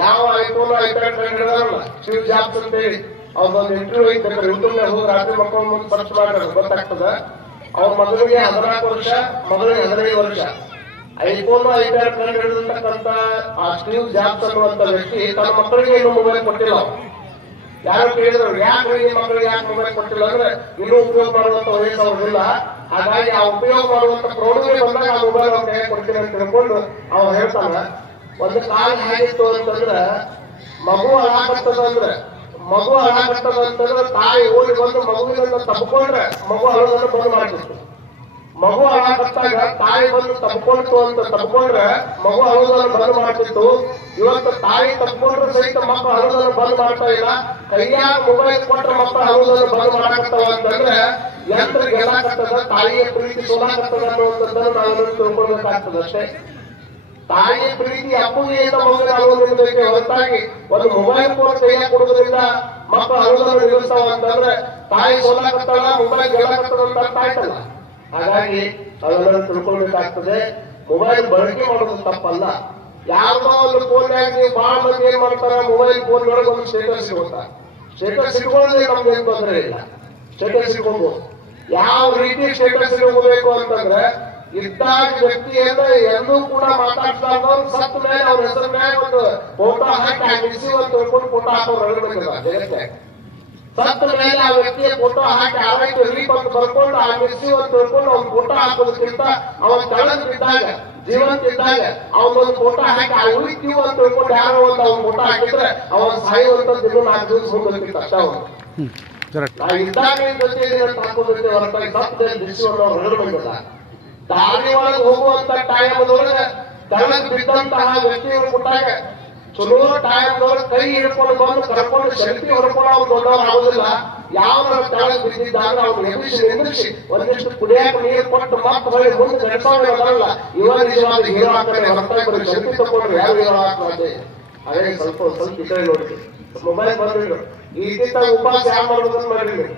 ಯಾವ iPhone iPad ಹಿಡಿದಾರಲ್ಲ Steve jobs ಅಂತ ಹೇಳಿ ಅವ್ರದೊಂದು ಇಂಟರ್ವ್ಯೂ ಐತೆ ಯೂಟ್ಯೂಬ್ ನಾಗ ಹೋಗಿ ರಾತ್ರಿ ಮಕ್ಕಳ ಮುಂದೆ ಸರ್ಚ್ ಮಾಡಿದ್ರೆ ಗೊತ್ತಾಗ್ತದ. ಅವ್ರ ಮಗನಿಗೆ 14 ವರ್ಷ, ಮಗಳಿಗೆ 15 ವರ್ಷ. ಐಫೋನ್ ಐಪ್ಯಾಡ್ ಹಿಡಿದಿರ್ತಕ್ಕಂಥ ಆ ಸ್ಟೀವ್ ಜಾಬ್ಸ್ ಅನ್ನುವಂತ ವ್ಯಕ್ತಿ ತನ್ನ ಮಕ್ಕಳಿಗೆ ಇನ್ನೂ ಮೊಬೈಲ್ ಕೊಟ್ಟಿಲ್ಲ. ಯಾರು ಕೇಳಿದ್ರು ಯಾಕೆ ಈ ಮಕ್ಕಳಿಗೆ ಯಾಕೆ ಮೊಬೈಲ್ ಕೊಟ್ಟಿಲ್ಲ ಅಂದ್ರೆ ಇನ್ನೂ ಉಪಯೋಗ ಮಾಡುವಂತ ವಯಸ್ಸು ಅವ್ರಿಲ್ಲ. ಹಾಗಾಗಿ ಆ ಉಪಯೋಗ ಮಾಡುವಂತ ಪ್ರೌಢಿಗೆ ಬಂದಾಗ ಆ ಮೊಬೈಲ್ ಅವ್ರ ಕೈ ಕೊಡ್ತೀನಿ ಅಂತ ತಿಳ್ಕೊಂಡು ಅವ್ರು ಹೇಳ್ತಾನ. ಒಂದು ಕಾಲ ಹೇಗಿತ್ತು ಅಂತಂದ್ರ ಮಗು ಅಳಾಕತ್ತದಂದ್ರೆ ತಾಯಿ ಓಡಿ ಬಂದು ಮಗುವಿನ ತಪ್ಪಿಕೊಂಡ್ರೆ ಮಗು ಅಳೋದನ್ನು ಬಂದ್ ಮಾಡ್ತಿತ್ತು. ಮಗು ಅಳಾಕತ್ತಾಗ ತಾಯಿ ಬಂದು ತಪ್ಪಿಕೊಂಡ್ರೆ ಮಗು ಅಳೋದನ್ನು ಬಂದ್ ಮಾಡ್ತಿತ್ತು. ಇವತ್ತು ತಾಯಿ ತಪ್ಪಿಕೊಂಡ್ರೆ ಸಹಿತ ಮಕ್ಕಳು ಅಳೋದನ್ನು ಬಂದ್ ಮಾಡ್ತಾ ಇಲ್ಲ. ಕೈಯಾಗ ಮೊಬೈಲ್ ಕೊಟ್ರೆ ಮಕ್ಕಳು ಅಳೋದನ್ನು ಬಂದ್ ಮಾಡಾಕತ್ತವ ಅಂತಂದ್ರೆ ಯಂತ್ರ ಗೆಲ್ಲಾಕತ್ತದ, ತಾಯಿಯ ಪ್ರೀತಿ ಸೋಲಾಕತ್ತದ ಅನ್ನುವಂಥದ್ದನ್ನು ನಾವೆಲ್ಲರೂ ತಿಳ್ಕೊಳ್ಬೇಕಾಗ್ತದೆ ಅಷ್ಟೇ. ತಾಯಿಯ ಪ್ರೀತಿ ಅಪ್ಪುಗೆಯಿಂದ ಮಗುವಿನ ಅಳೋದಕ್ಕೆ ಹೊರತಾಗಿ ಒಂದು ಮೊಬೈಲ್ ಫೋನ್ ಕೈಯಾಗ ಕೊಡೋದ್ರಿಂದ ಮಕ್ಕಳು ಅಳೋದನ್ನು ನಿಲ್ಲಿಸ್ತಾವ ಅಂತಂದ್ರೆ ತಾಯಿ ಸೋಲಾಕತ್ತಲ್ಲ, ಮೊಬೈಲ್ ಗೆಲ್ಲಾಕತ್ತದ ಅಂತ ಅರ್ಥ ಆಯ್ತಲ್ಲ. ಹಾಗಾಗಿ ಅವೆಲ್ಲ ತಿಳ್ಕೊಳ್ಬೇಕಾಗ್ತದೆ. ಮೊಬೈಲ್ ಬಳಕೆ ಮಾಡೋದು ತಪ್ಪಲ್ಲ. ಯಾವ್ದೋ ಒಂದು ಫೋನ್ಯಾಗ ನೀವು ಬಹಳ ಮಂದಿ ಏನ್ ಮಾಡ್ತಾರ, ಮೊಬೈಲ್ ಫೋನ್ ಒಳಗೆ ಒಂದು ಸ್ಟೇಟಸ್ ಇಡ್ತಾರೆ. ಸ್ಟೇಟಸ್ ಇಟ್ಕೊಳ್ಳೋದೇ ನಮ್ಗೆ ಏನ್ ತೊಂದರೆ ಇಲ್ಲ, ಸ್ಟೇಟಸ್ ಇಟ್ಕೊಬಹುದು. ಯಾವ ರೀತಿ ಸ್ಟೇಟಸ್ ಇಟ್ಕೋಬೇಕು ಅಂತಂದ್ರೆ ಇದ್ದಾಗ ವ್ಯಕ್ತಿಯನ್ನ ಎಂದೂ ಕೂಡ ಮಾತಾಡ್ತಾರ್ದವ್ರು ಸತ್ತ ಮೇಲೆ ಅವ್ರ ಹೆಸರ ಮೇಲೆ ಒಂದು ಫೋಟೋ ಹಾಕಿ ಆ ಮಿಕ್ಸಿ ಒಂದು ತಿಳ್ಕೊಂಡು ಫೋಟೋ ಹಾಕೋರು ಹೇಳ್ಬೇಕಲ್ಲ ಜಗತ್ತೇ. ಸತ್ತ ಮೇಲೆ ಆ ವ್ಯಕ್ತಿಯ ಫೋಟೋ ಹಾಕಿ ಆರೈಕೆ ರೀಪ್ ಅಂತ ಬರ್ಕೊಂಡು ಆ ಮಿಕ್ಸಿ ಒಂದು ತಿಳ್ಕೊಂಡು ಅವ್ನ ಫೋಟೋ ಹಾಕೋದಕ್ಕಿಂತ ಅವನ್ ಕಳೆದ್ ಬಿದ್ದಾಗ ಜೀವಂತ ಇದ್ದಾಗ ಅವನೊಂದು ಫೋಟೋ ಹಾಕಿ ಆ ಉಳಿತೀವ್ ಅಂತ ತಿಳ್ಕೊಂಡು ಯಾರೋ ಒಂದು ಅವ್ನ ಫೋಟೋ ಹಾಕಿದ್ರೆ ಅವನ್ ಸಾಯುವಂತದ್ದು ಇನ್ನೂ 4 ದಿವಸ ಮುಂದಕ್ಕಿತ್ತು ಅಷ್ಟ. ಅವನು ನಾವು ಇದ್ದಾಗ ಜೊತೆ ಹಾಕೋದಕ್ಕೆ ಹೊರತಾಗಿ ಸತ್ತ ಮೇಲೆ ಬಿಡಿಸುವಂತ ಅವ್ರು ಹೇಳ್ಬೇಕಲ್ಲ. ದಾರಿ ಒಳಗೆ ಹೋಗುವಂತ ಟೈಮದೊಳಗೆ ಕಳೆದ್ ಬಿದ್ದಂತಹ ವ್ಯಕ್ತಿಗಳು ಕೊಟ್ಟಾಗ ಚಲೋ ಟೈಮದೊಳಗೆ ಕೈ ಹಿಡ್ಕೊಂಡು ಬಂದು ಕರ್ಕೊಂಡು ಶಕ್ತಿ ಹೊಡ್ಕೊಂಡು ಅವ್ರು ದೊಡ್ಡವ್ರು ಆಗೋದಿಲ್ಲ. ಯಾವ ಕೆಳಗೆ ಬಿದ್ದಿದ್ದಾಗ ಅವ್ರು ನಿಂದಿರಿಸಿ ಒಂದಿಷ್ಟು ಕುಡಿಯಾಕ ನೀರು ಕೊಟ್ಟು ಮತ್ತೆ ಹೊಳಿ ಮುಂದೆ ನಡೆಸೋಲ್ಲ. ಇವಾಗ ನಿಜವಾದ ಹೀರೋ ಹಾಕ್ತಾರೆ ಹೊರತಾಗಿ ಶಕ್ತಿ ತಗೊಂಡ್ರೆ ಯಾವ ಹೀರೋ ಹಾಕ್ತಾರೆ. ಅದೇ ಸ್ವಲ್ಪ ಇದ್ರೆ ನೋಡಿ ಮೊಬೈಲ್ ಬಂದಿದ್ರು ಈ ರೀತಿ ಉಪವಾಸ ಯಾವ ಮಾಡೋದನ್ನ ಮಾಡಿದ್ರಿ.